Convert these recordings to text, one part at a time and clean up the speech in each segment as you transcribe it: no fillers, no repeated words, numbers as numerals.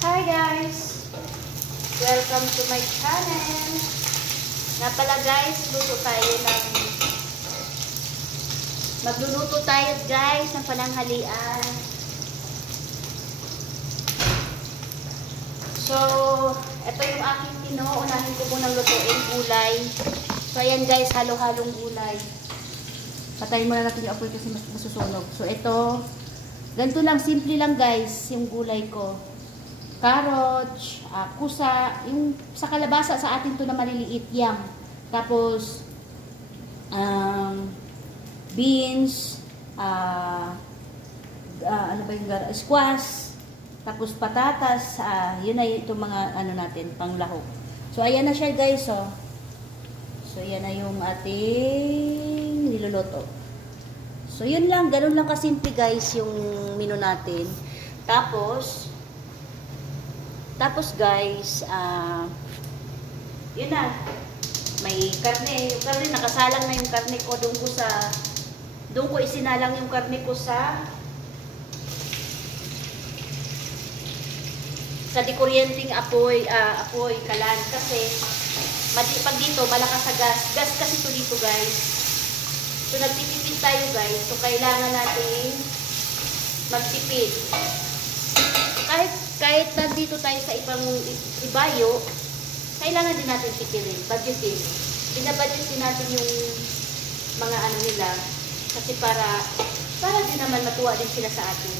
Hi guys! Welcome to my channel! Nga pala guys, magluluto tayo guys ng pananghalian. So, ito yung aking unahin ko munang lutuin, gulay. So, ayan guys, halo-halong gulay. Patayin muna natin yung apoy kasi masusunog. So, ito, ganito lang, simple lang guys, yung gulay ko. Carrots, kusa, yung sa kalabasa sa atin to na maliliit yang. Tapos beans, ano ba yung squash, tapos patatas, yun na itong mga ano natin, panglahok. So ayan na siya guys, oh. So ayan na yung ating niluluto. So yun lang, ganun lang kasimple guys yung menu natin. Tapos guys, yun na, may karne. Yung karne, nakasalang na yung karne ko. Doon ko isinalang yung karne ko sa dikuryenteng apoy kalan. Kasi, pag dito, malakas sa gas. Gas kasi ito dito guys. So, nagtitipid tayo guys. So, kailangan natin magtipid. Kahit nandito tayo sa ibang ibayo, kailangan din natin tipirin, budgetin. Binabudget din natin yung mga ano nila, kasi para din naman matuwa din sila sa atin.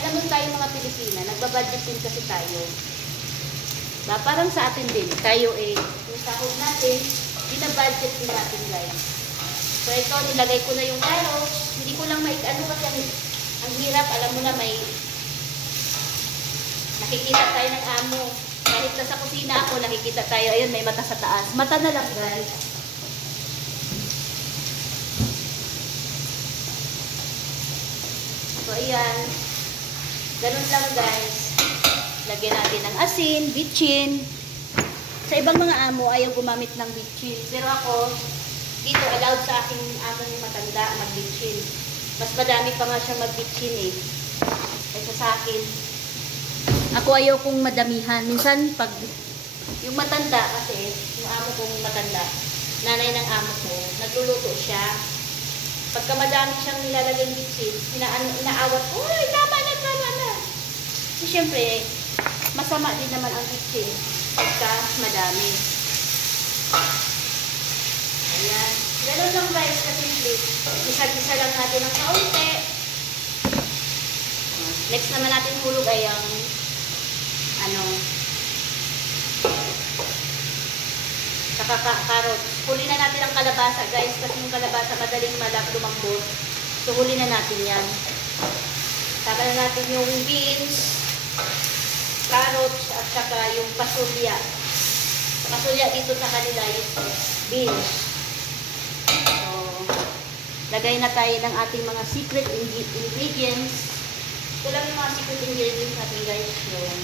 Alam mo tayo mga Pilipina, nagbabudget din kasi tayo. Parang sa atin din, tayo yung sahod natin, binabudget din natin guys. So ito, nilagay ko na yung carrots. Hindi ko lang kasi ang hirap, alam mo na may nakikita tayo ng amo. Kahit nasa kusina ako, nakikita tayo. Ayun, may mata sa taas. Mata na lang, guys. So, ayan. Ganun lang, guys. Lagyan natin ng asin, bitchin. Sa ibang mga amo, ayaw gumamit ng bitchin. Pero ako, dito, allowed sa aking amo yung matanda mag-bitchin. Mas madami pa nga siya mag-bitchin kaysa sa akin. Ako ayaw kong madamihan. Minsan, pag yung matanda kasi, yung amo kong matanda, nanay ng amo ko, nagluluto siya. Pagka madami siyang nilalagay ng bitchin, inaawat ko, uy, tama na. So, syempre, masama din naman ang bitchin pagka madami. Ayan. Ganun lang guys, kasi isa-isa lang natin ng kaunti. Next naman natin hulog ay ang saka carrots. Huli na natin ang kalabasa guys, kasi yung kalabasa madaling lumambot. So huli na natin yan. Saka na natin yung beans, carrots, at saka yung pasulya. Pasulya dito sa kanila yung beans. So lagay na tayo ng ating mga secret ingredients. Ito lang yung mga secret ingredients natin guys. Yung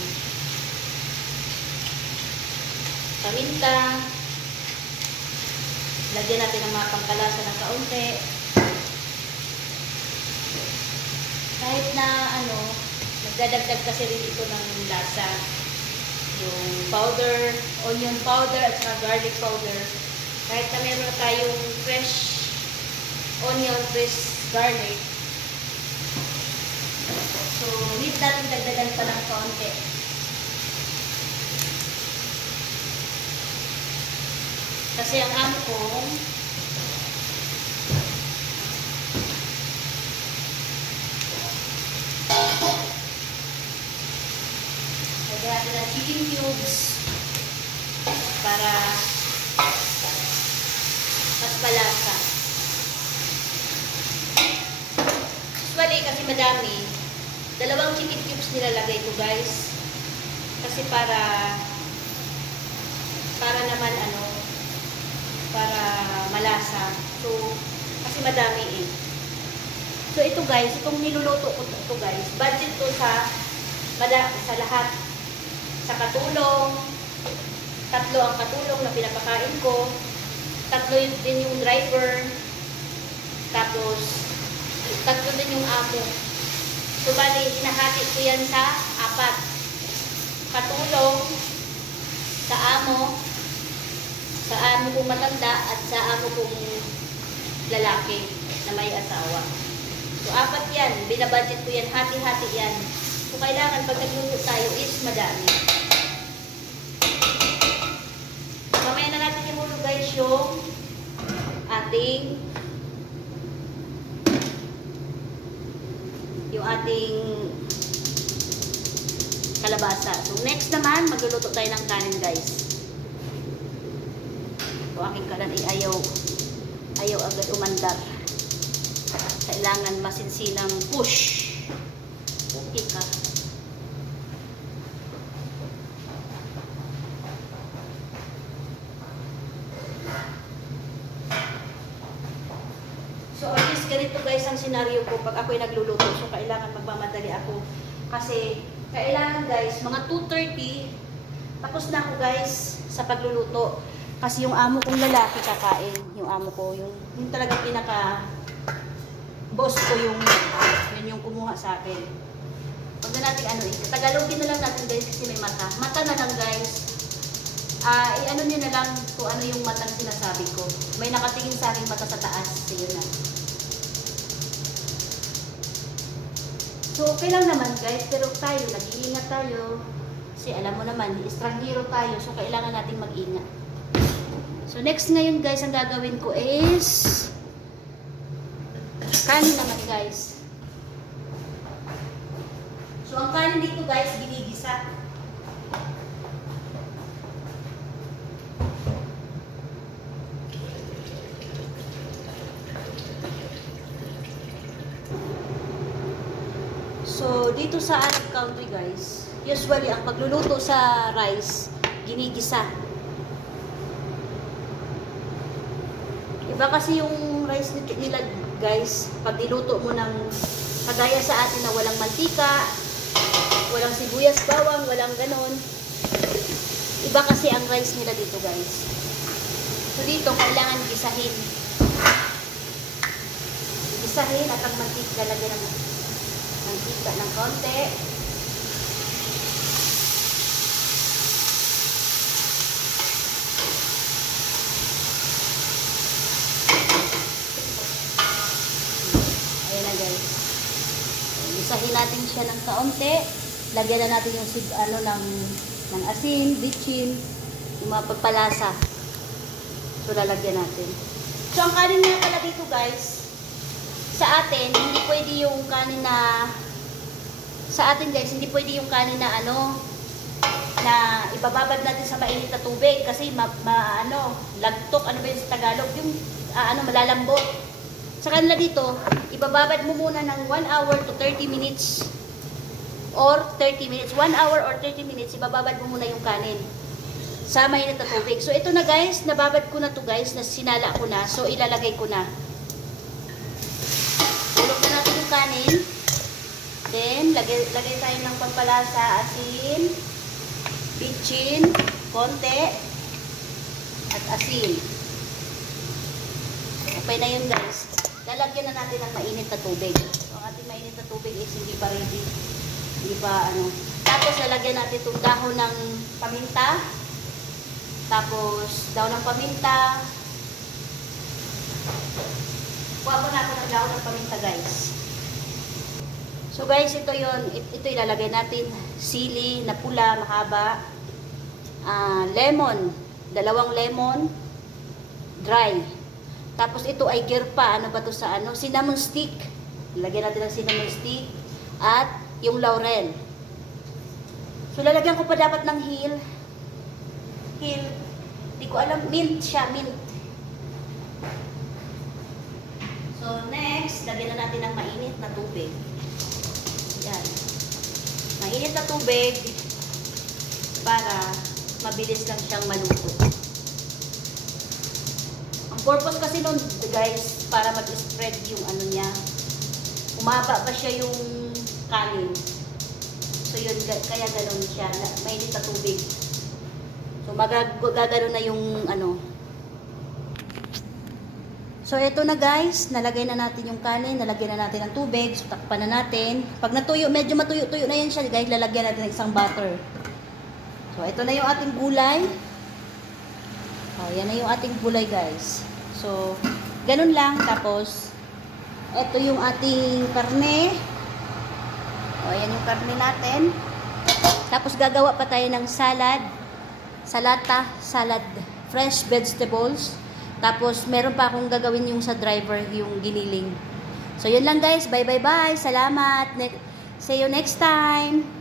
paminta. Lagyan natin ng mga pangkalasa ng kaunti. Kahit na nagdadagdag kasi rin ito ng lasa. Yung powder, onion powder at saka garlic powder. Kahit na meron tayong fresh onion, fresh garlic. So, need natin dagdagan pa ng kaunti. Kasi ang amo ko, lagyan natin ng chicken cubes para mas malasa. Usually kasi madami, 2 chicken cubes nilalagay ko guys. Kasi para naman para malasa. So, kasi madami So, ito guys, itong niluluto ko ito guys, budget to sa lahat. Sa katulong, 3 ang katulong na pinapakain ko, 3 din yung driver, tapos 3 din yung amo. So, bali, hinahati ko yan sa 4. katulong sa amo kong matanda at sa amo kong lalaki na may asawa. So, 4 yan. Binabudget ko yan. Hati-hati yan. So, kailangan pag nagluluto tayo is madami. Mamaya na natin ihulog guys yung ating kalabasa. So, next naman, magluluto tayo ng kanin guys. So, aking kanin ay ayaw agad umandar. Kailangan masinsinang push. Okay ka. So, at least ganito guys ang senaryo ko pag ako'y nagluluto. So, kailangan magmamadali ako. Kasi, kailangan guys, mga 2:30, tapos na ako guys sa pagluluto. Kasi yung amo kong lalaki kakain. Yung amo ko, yung talagang pinaka boss ko yun yung kumuha sa akin. Huwag na natin Tagalogin na lang natin guys kasi may mata. Mata na lang guys. I-ano nyo na lang kung ano yung matang sinasabi ko. May nakatingin sa akin mata sa taas. So, yun na. So, okay lang naman guys. Pero tayo, nag-iingat tayo. Kasi alam mo naman, estranghero tayo. So, kailangan natin mag-ingat. So, next ngayon guys, ang gagawin ko is kanin naman guys. So, ang kanin dito guys, ginigisa. So, dito sa ating country guys, usually ang pagluluto sa rice, ginigisa. Iba kasi yung rice nila guys, pag niluto mo ng kagaya sa atin na walang mantika, walang sibuyas, bawang, walang ganon. Iba kasi ang rice nila dito guys. So dito, kailangan gisahin. Gisahin at ang mantika, lagyan ng mantika ng konti. Isahin natin siya ng kaunti. Lagyan na natin yung ng asin, bitchin, yung mga pagpalasa. So, lalagyan natin. So, ang kanin nga pala dito guys, sa atin, hindi pwede yung kanin na, sa atin guys, hindi pwede yung kanin na na ibababad natin sa mainit na tubig kasi lagtok, ano ba yung sa Tagalog, yung malalambot. Sa kanila dito, ibababad mo muna ng 1 hour to 30 minutes or 30 minutes. 1 hour or 30 minutes, ibababad mo muna yung kanin sa mainit na tubig. So, ito na guys, nababad ko na to guys, na sinala ko na. So, ilalagay ko na. Tulog na natin yung kanin. Then, lagay tayo ng pampalasa, asin, bitchin, konti, at asin. Okay na yun guys. Lalagyan na natin ng mainit na tubig. So, ang ating mainit na tubig is hindi pa ready. Hindi pa Tapos, lalagyan natin itong dahon ng paminta. Tapos, dahon ng paminta. Kuha mo na ako ng dahon ng paminta, guys. So, guys, ito yun. Ito ilalagay natin. Sili na pula, mahaba. Lemon. 2 lemon. Dry. Tapos ito ay gerpa. Ano ba to sa cinnamon stick. Lagyan natin ng cinnamon stick. At yung laurel. So, lalagyan ko pa dapat ng hill. Hill. Hindi ko alam. Mint siya. Mint. So, next, lagyan na natin ng mainit na tubig. Yan. Mainit na tubig para mabilis lang siyang maluto. Purpose kasi nun, guys, para mag-spread yung niya. Umaba pa siya yung kanin. So, yun, kaya gano'n siya. Mainit na tubig. So, magagano na yung So, ito na guys. Nalagay na natin yung kanin. Nalagyan na natin ng tubig. So, takpan na natin. Pag natuyo, medyo matuyo-tuyo na yan siya, guys. Lalagyan natin ng isang butter. So, ito na yung ating gulay. Oh, yan na yung ating gulay, guys. So, ganun lang. Tapos, ito yung ating karne. Oh, yan yung karne natin. Tapos, gagawa pa tayo ng salad. Salad. Fresh vegetables. Tapos, meron pa akong gagawin yung sa driver, yung giniling. So, yun lang, guys. Bye. Salamat. See you next time.